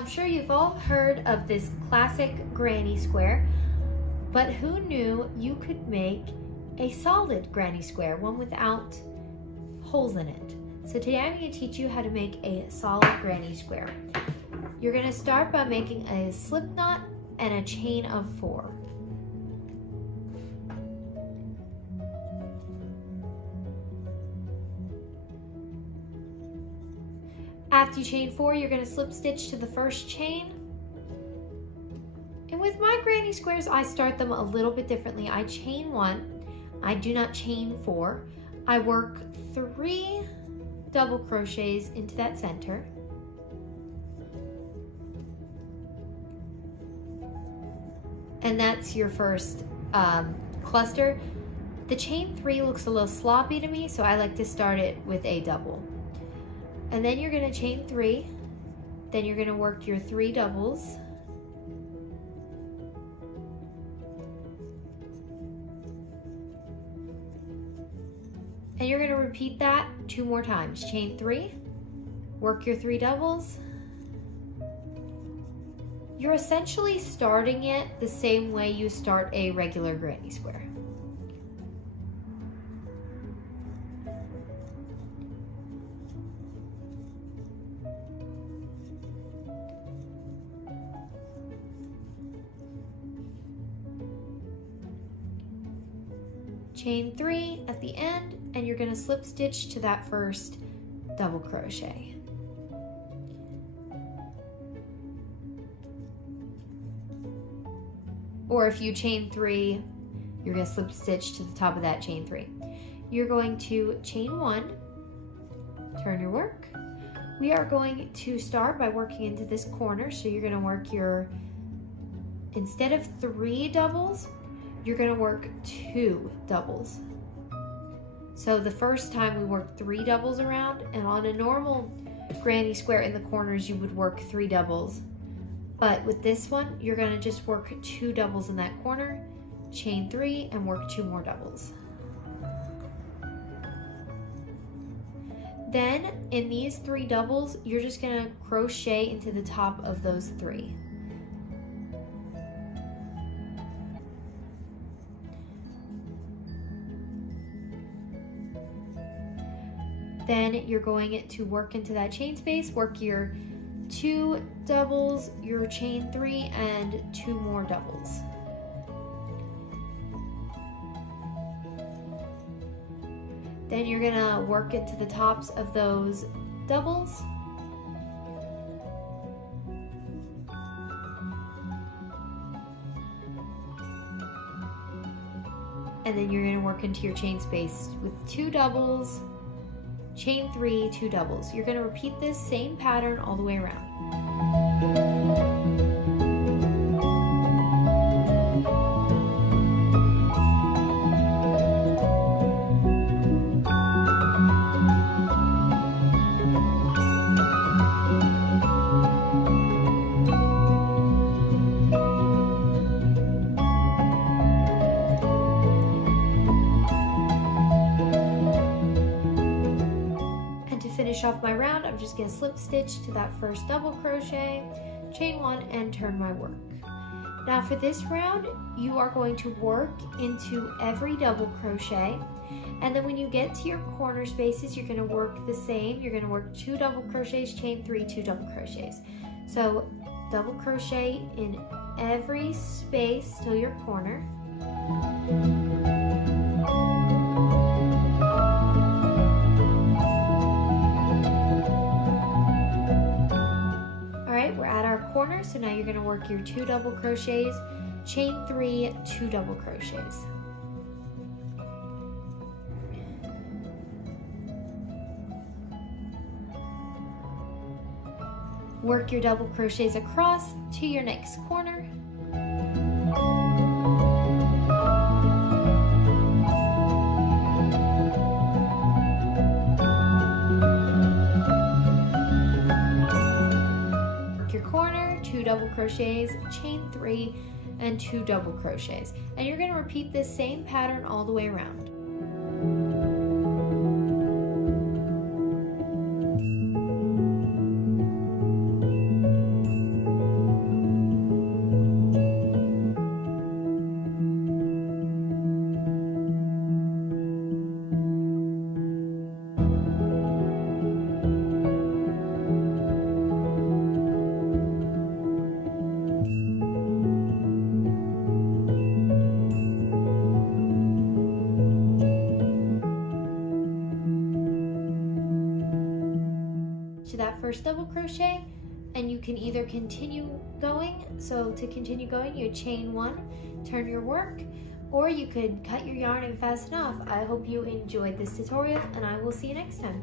I'm sure you've all heard of this classic granny square, but who knew you could make a solid granny square, one without holes in it? So today I'm going to teach you how to make a solid granny square. You're going to start by making a slip knot and a chain of 4. After you chain 4, you're going to slip stitch to the first chain. And with my granny squares, I start them a little bit differently. I chain 1, I do not chain 4. I work 3 double crochets into that center. And that's your first cluster. The chain 3 looks a little sloppy to me, so I like to start it with a double. And then you're going to chain 3, then you're going to work your 3 doubles. And you're going to repeat that 2 more times. Chain 3, work your 3 doubles. You're essentially starting it the same way you start a regular granny square. Chain 3 at the end, and you're going to slip stitch to that first double crochet. Or if you chain 3, you're going to slip stitch to the top of that chain 3. You're going to chain 1, turn your work. We are going to start by working into this corner, so you're going to work your, instead of 3 doubles, you're going to work 2 doubles. So the first time we worked 3 doubles around, and on a normal granny square in the corners you would work 3 doubles. But with this one, you're going to just work 2 doubles in that corner, chain 3, and work 2 more doubles. Then in these 3 doubles, you're just going to crochet into the top of those 3. Then you're going to work into that chain space, work your 2 doubles, your chain 3, and 2 more doubles. Then you're gonna work it to the tops of those doubles. And then you're gonna work into your chain space with 2 doubles, chain 3, 2 doubles. You're going to repeat this same pattern all the way around. Finish off my round, I'm just going to slip stitch to that first double crochet, chain 1, and turn my work. Now for this round, you are going to work into every double crochet, and then when you get to your corner spaces, you're going to work the same. You're going to work 2 double crochets, chain 3, 2 double crochets. So double crochet in every space till your corner. Corner, so now you're going to work your 2 double crochets, chain 3, 2 double crochets. Work your double crochets across to your next corner. Corner, 2 double crochets, chain 3, and 2 double crochets. And you're going to repeat this same pattern all the way around. first double crochet, and you can either continue going. So to continue going, you chain 1, turn your work, or you could cut your yarn and fasten off. I hope you enjoyed this tutorial, and I will see you next time.